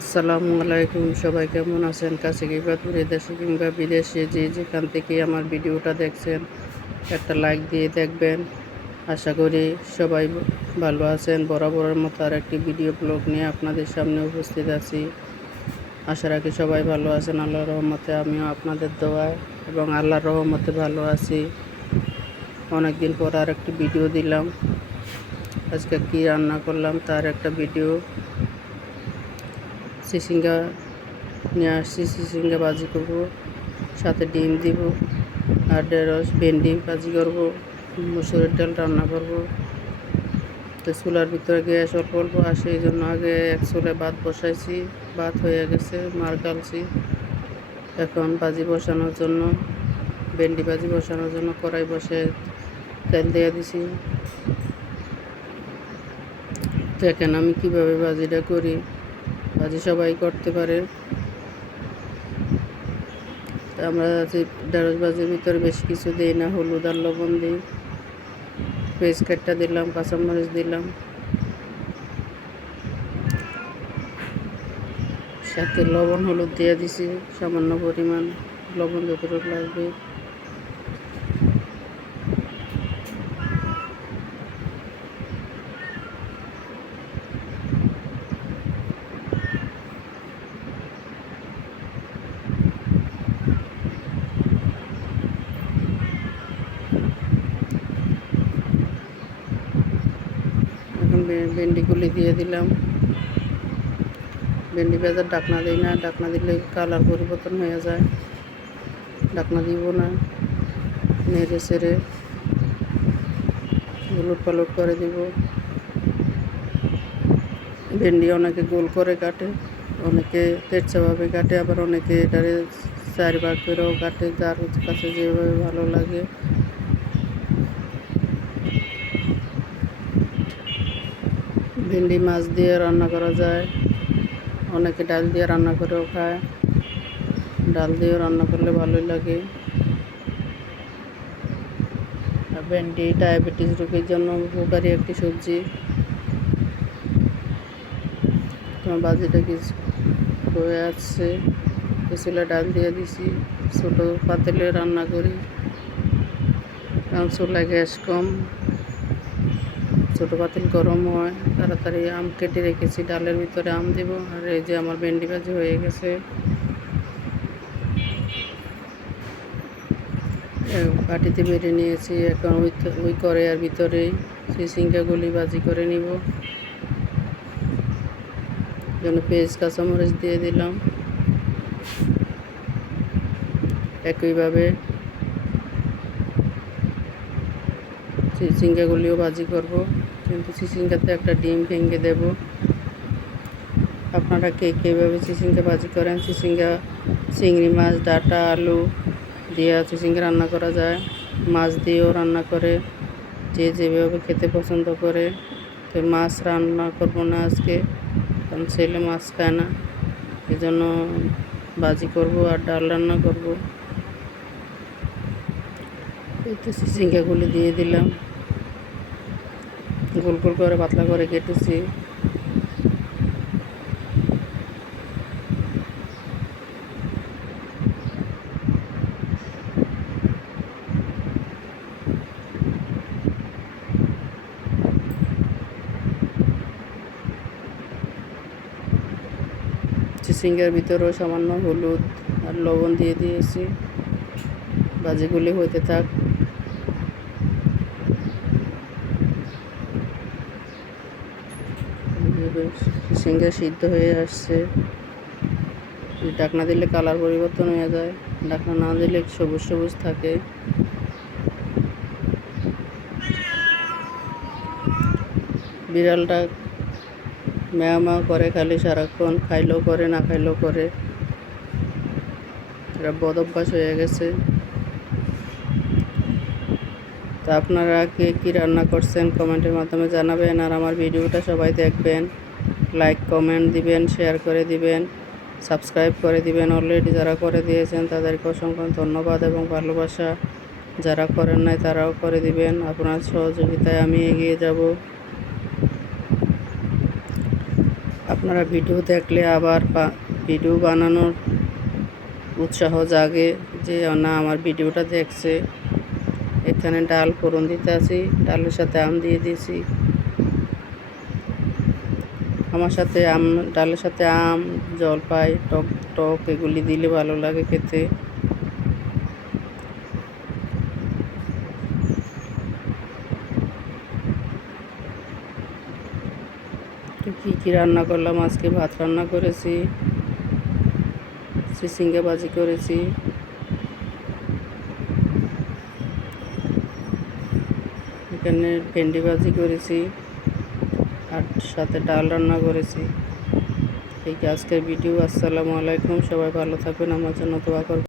আসসালামু আলাইকুম, সবাই কেমন আছেন? কাছে কিংবা দূরে দেশে কিংবা বিদেশে যে যেখান থেকে আমার ভিডিওটা দেখছেন, একটা লাইক দিয়ে দেখবেন। আশা করি সবাই ভালো আছেন। বরাবরের মতো আর একটি ভিডিও ব্লগ নিয়ে আপনাদের সামনে উপস্থিত আছি। আশা রাখি সবাই ভালো আছেন, আল্লাহর রহমতে আমিও আপনাদের দোয়ায় এবং আল্লাহর রহমতে ভালো আছি। অনেক দিন পর আর একটি ভিডিও দিলাম। আজকে কি রান্না করলাম তার একটা ভিডিও চিচিঙ্গা নিয়ে আসছি চিচিঙ্গা ভাজি করব, সাথে ডিম দিব, আর ঢেঁড়স, ভেন্ডি ভাজি করব, মুসুরের ডাল রান্না করব। তো চুলার ভিতরে গ্যাস অল্প অল্প আসে, এই জন্য আগে এক চুলে ভাত বসাইছি, ভাত হয়ে গেছে, মার গালছি। এখন ভাজি বসানোর জন্য, ভেন্ডি ভাজি বসানোর জন্য কড়াই বসে তেল দিয়ে দিছি। দেখেন আমি কীভাবে ভাজিটা করি? ভাজি সবাই করতে পারে। আমরা ঢেঁড়স ভাজির ভিতরে বেশি কিছু দিই না, হলুদ আর লবণ দিই। পেঁয়াজ কাটটা দিলাম, কাঁচামরিচ দিলাম। সাথে লবণ, হলুদ দিয়ে দিছি, সামান্য পরিমাণ লবণ যতটুকু লাগবে। ভেন্ডিগুলি দিয়ে দিলাম। ভেন্ডি ভাজার ডাকনা দিই না, ডাকনা দিলে কালার পরিবর্তন হয়ে যায়। ডাকনা দিব না, নেড়ে চেড়ে উলট পালট করে দিব। ভেন্ডি অনেকে গোল করে কাটে, অনেকে তেরচাভাবে কাটে, আবার অনেকে এটারে চার ভাগ করেও কাটে। যার কাছে যেভাবে ভালো লাগে ভেন্ডি মাছ দিয়ে রান্না করা যায়। অনেকে ডাল দিয়ে রান্না করেও খায়। ডাল দিয়েও রান্না করলে ভালোই লাগে। ভেন্ডি ডায়াবেটিস রোগীর জন্য উপকারী একটি সবজি। তোমার বাজিটা কিছু হয়ে আসছে? কিছুলা ডাল দিয়ে দিছি। ছোটো পাতিলে রান্না করি। কারণ চুলায় গ্যাস কম। ছোটো পাতিল গরম হয়, তাড়াতাড়ি আম কেটে রেখেছি, ডালের ভিতরে আম দিব, আর এই যে আমার ভেন্ডি ভাজি হয়ে গেছে। বাটিতে বেড়ে নিয়েছি, এখন ওই ওই কড়াইয়ের ভিতরেই চিচিঙ্গাগুলি ভাজি করে নিব। জন্য পেঁয়াজ, কাঁচামরিচ দিয়ে দিলাম। একইভাবে সেই চিচিঙ্গাগুলিও ভাজি করব। কিন্তু চিচিঙ্গাতে একটা ডিম ভেঙে দেব। আপনারা কে কীভাবে চিচিঙ্গা ভাজি করেন? চিচিঙ্গা, চিংড়ি মাছ, ডাটা, আলু দিয়ে চিচিঙ্গা রান্না করা যায়। মাছ দিয়েও রান্না করে। যে যেভাবে খেতে পছন্দ করে। তো মাছ রান্না করব না আজকে, কারণ ছেলে মাছ খায় না। এই জন্য ভাজি করব আর ডাল রান্না করব। এই তো চিচিঙ্গাগুলি দিয়ে দিলাম। গোল গোল করে, পাতলা করে কেটেছি। চিচিঙ্গার ভিতরেও সামান্য হলুদ আর লবণ দিয়ে দিয়েছি। ভাজিগুলি হইতে থাক। চিচিঙ্গা সিদ্ধ হয়ে আসছে। ডাকনা দিলে কালার পরিবর্তন হয়ে যায়। ডাকনা না দিলে সবুজ সবুজ থাকে। বিড়ালটা ম্যাও করে খালি সারাক্ষণ, খাইলেও করে, না খাইলেও করে। এটা বদ অভ্যাস হয়ে গেছে। তা আপনারা কে কী রান্না করছেন কমেন্টের মাধ্যমে জানাবেন আর আমার ভিডিওটা সবাই দেখবেন। লাইক কমেন্ট দিবেন শেয়ার করে দিবেন সাবস্ক্রাইব করে দিবেন। অলরেডি যারা করে দিয়েছেন, তাদেরকে অসংখ্য ধন্যবাদ এবং ভালোবাসা। যারা করেন নাই, তারাও করে দিবেন। আপনার সহযোগিতায় আমি এগিয়ে যাব। আপনারা ভিডিও দেখলে আবার ভিডিও বানানোর উৎসাহ জাগে যে, না, আমার ভিডিওটা দেখছে। এখানে ডাল ফোড়ন দিতে আছি, ডালের সাথে আম দিয়ে দিয়েছি। আমার সাথে আম, ডালের সাথে আম জলপাই টক টক, এগুলি দিলে ভালো লাগে খেতে। কী কী রান্না করলাম? আজকে ভাত রান্না করেছি চিচিঙ্গা ভাজি করেছি। এখানে ভেন্ডি ভাজি করেছি। আর সাথে ডাল রান্না করেছি। এই আজকের ভিডিও, আসসালামু আলাইকুম, সবাই ভালো থাকবেন, আমার জন্য দোয়া করবেন।